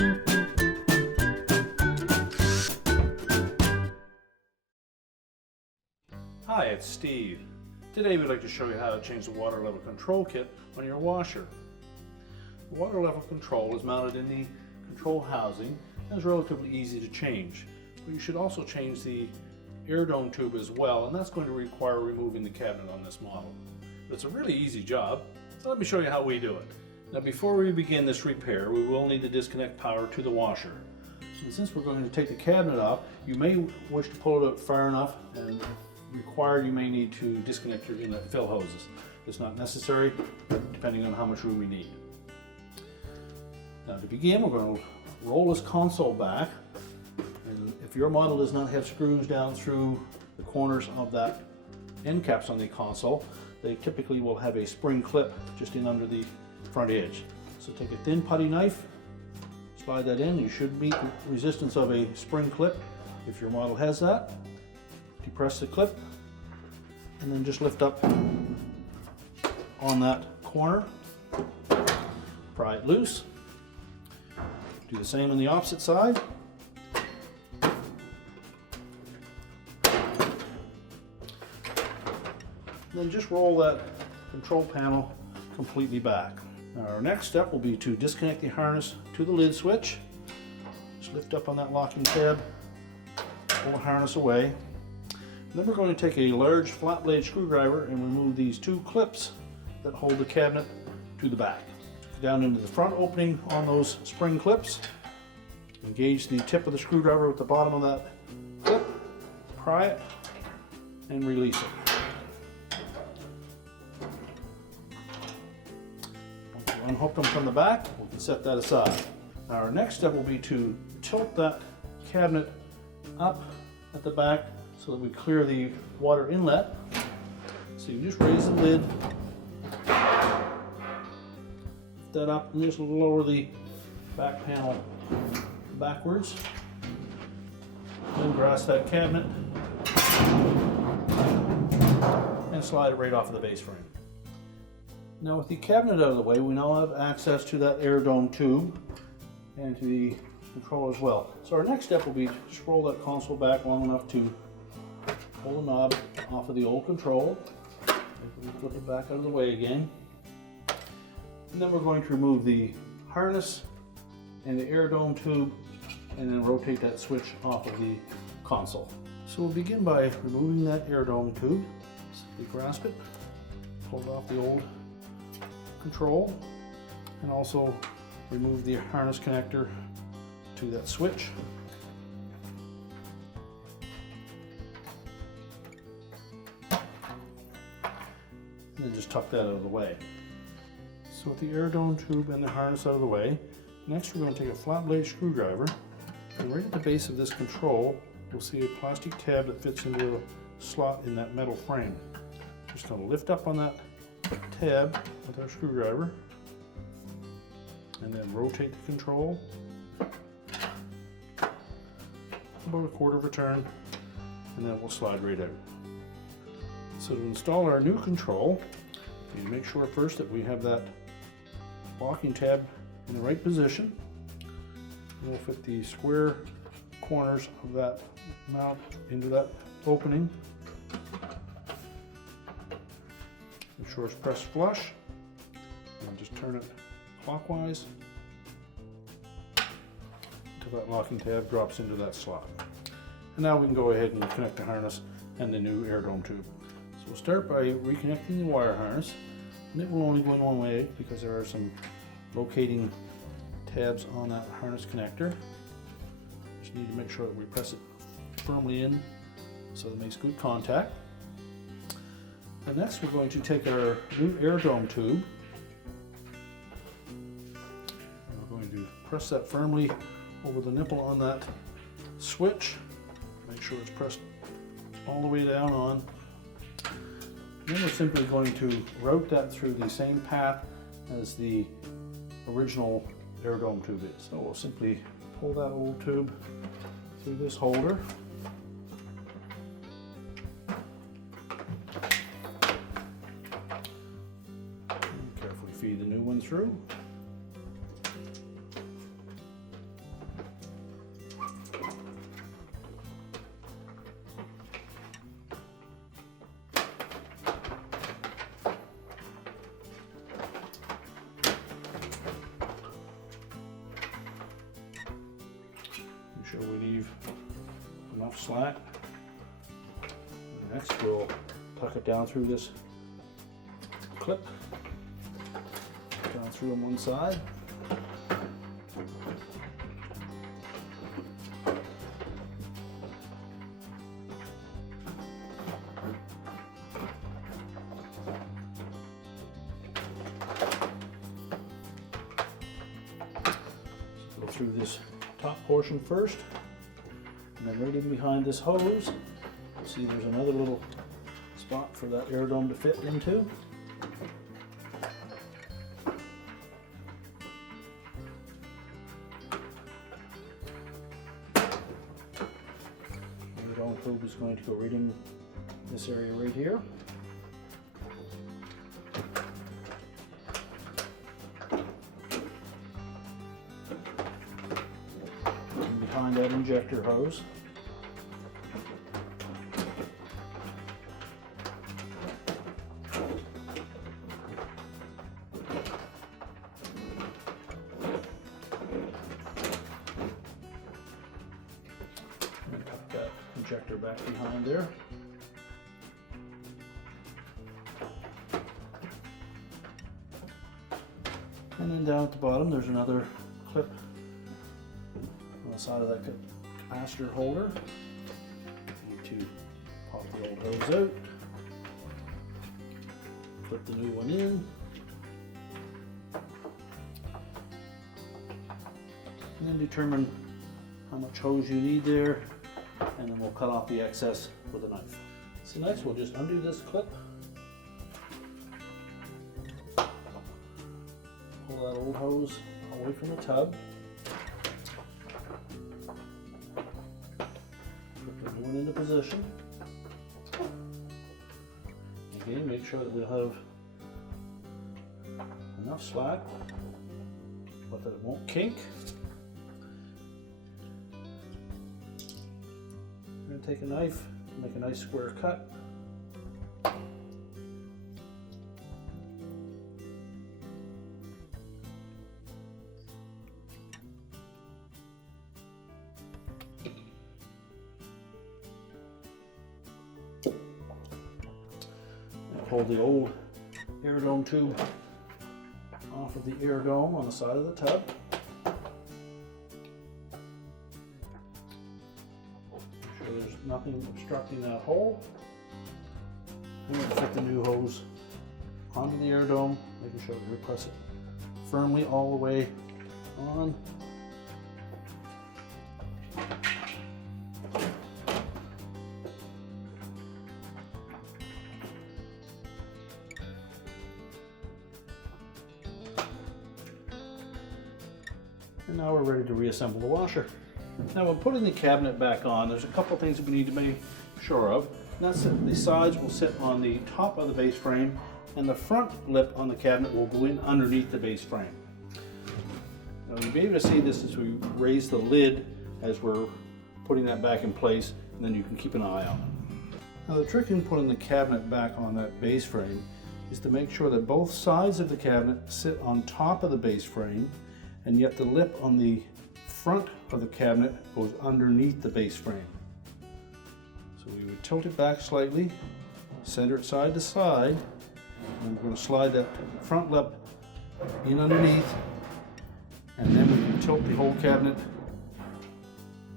Hi, it's Steve. Today we'd like to show you how to change the water level control kit on your washer. The water level control is mounted in the control housing and is relatively easy to change. But you should also change the air dome tube as well, and that's going to require removing the cabinet on this model. But it's a really easy job, so let me show you how we do it. Now before we begin this repair, we will need to disconnect power to the washer. And since we're going to take the cabinet off, you may wish to pull it out far enough, and if required, you may need to disconnect your inlet fill hoses. It's not necessary, depending on how much room we need. Now to begin, we're going to roll this console back, and if your model does not have screws down through the corners of that end caps on the console, they typically will have a spring clip just in under the front edge. So take a thin putty knife, slide that in. You should meet the resistance of a spring clip if your model has that. Depress the clip and then just lift up on that corner, pry it loose. Do the same on the opposite side. Then just roll that control panel completely back. Now our next step will be to disconnect the harness to the lid switch. Just lift up on that locking tab, pull the harness away. Then we're going to take a large flat blade screwdriver and remove these two clips that hold the cabinet to the back. Down into the front opening on those spring clips. Engage the tip of the screwdriver with the bottom of that clip, pry it, and release it. Once you unhook them from the back, we can set that aside. Now our next step will be to tilt that cabinet up at the back so that we clear the water inlet. So you just raise the lid, lift that up, and just lower the back panel backwards. Then grasp that cabinet and slide it right off of the base frame. Now with the cabinet out of the way, we now have access to that air dome tube and to the control as well. So our next step will be to just roll that console back long enough to pull the knob off of the old control. Flip it back out of the way again. And then we're going to remove the harness and the air dome tube and then rotate that switch off of the console. So we'll begin by removing that air dome tube. Simply grasp it, pull it off the old control, and also remove the harness connector to that switch. And then just tuck that out of the way. So with the air dome tube and the harness out of the way, next we're going to take a flat blade screwdriver, and right at the base of this control you'll see a plastic tab that fits into a slot in that metal frame. Just going to lift up on that tab with our screwdriver and then rotate the control about a quarter of a turn, and then we'll slide right out. So to install our new control, we need to make sure first that we have that locking tab in the right position. We'll fit the square corners of that mount into that opening. Make sure it's pressed flush, and just turn it clockwise until that locking tab drops into that slot. And now we can go ahead and connect the harness and the new air dome tube. So we'll start by reconnecting the wire harness, and it will only go in one way because there are some locating tabs on that harness connector. Just need to make sure that we press it firmly in so it makes good contact. And next we're going to take our new air dome tube, and we're going to press that firmly over the nipple on that switch. Make sure it's pressed all the way down on. And then we're simply going to route that through the same path as the original air dome tube is. So we'll simply pull that old tube through this holder. And carefully feed the new one through. Make sure we leave enough slack. Next we'll tuck it down through this clip, down through on one side. Go through this top portion first, and then right in behind this hose, see there's another little spot for that air dome to fit into. The air dome probe is going to go right in this area right here. And behind that injector hose. Injector back behind there. And then down at the bottom there's another clip on the side of that capacitor holder. Need to pop the old hose out, put the new one in, and then determine how much hose you need there. And then we'll cut off the excess with a knife. So next we'll just undo this clip, pull that old hose away from the tub, put the new one into position. Again, make sure that we'll have enough slack, but that it won't kink. Take a knife, make a nice square cut. Now hold the old air dome tube off of the air dome on the side of the tub. There's nothing obstructing that hole. I'm going to fit the new hose onto the air dome, making sure that we press it firmly all the way on. And now we're ready to reassemble the washer. Now when putting the cabinet back on, there's a couple things that we need to make sure of. And that's that the sides will sit on the top of the base frame, and the front lip on the cabinet will go in underneath the base frame. Now you'll be able to see this as we raise the lid as we're putting that back in place, and then you can keep an eye on it. Now the trick in putting the cabinet back on that base frame is to make sure that both sides of the cabinet sit on top of the base frame, and yet the lip on the front of the cabinet goes underneath the base frame. So we would tilt it back slightly, center it side to side, and we're going to slide that front lip in underneath, and then we can tilt the whole cabinet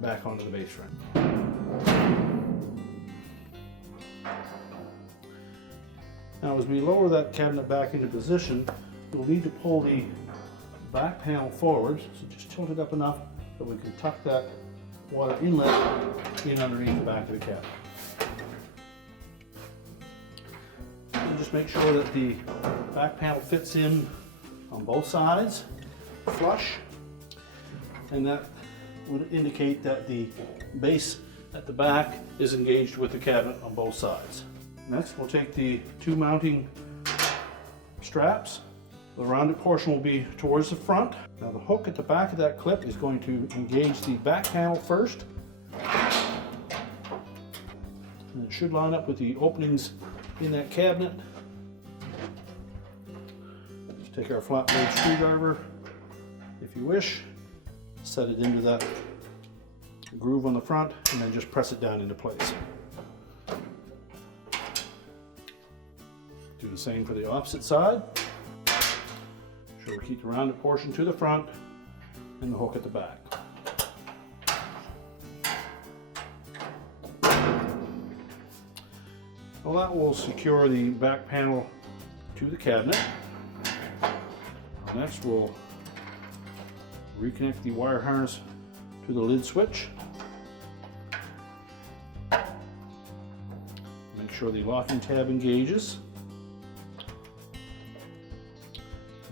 back onto the base frame. Now as we lower that cabinet back into position, we'll need to pull the back panel forward, so just tilt it up enough that we can tuck that water inlet in underneath the back of the cabinet. And just make sure that the back panel fits in on both sides, flush, and that would indicate that the base at the back is engaged with the cabinet on both sides. Next, we'll take the two mounting straps The rounded portion will be towards the front. Now the hook at the back of that clip is going to engage the back panel first. And it should line up with the openings in that cabinet. Just take our flat blade screwdriver, if you wish, set it into that groove on the front, and then just press it down into place. Do the same for the opposite side. Sure we keep the rounded portion to the front and the hook at the back. Well, that will secure the back panel to the cabinet. Next, we'll reconnect the wire harness to the lid switch. Make sure the locking tab engages.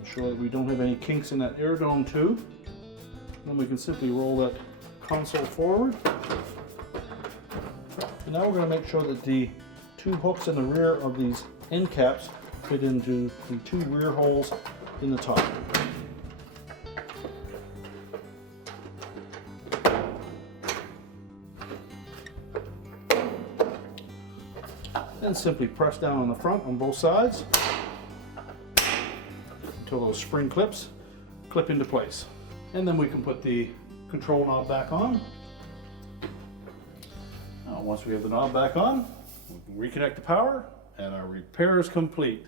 Ensure that we don't have any kinks in that air dome tube. Then we can simply roll that console forward. And now we're going to make sure that the two hooks in the rear of these end caps fit into the two rear holes in the top. Then simply press down on the front on both sides until those spring clips clip into place. And then we can put the control knob back on. Now, once we have the knob back on, we can reconnect the power and our repair is complete.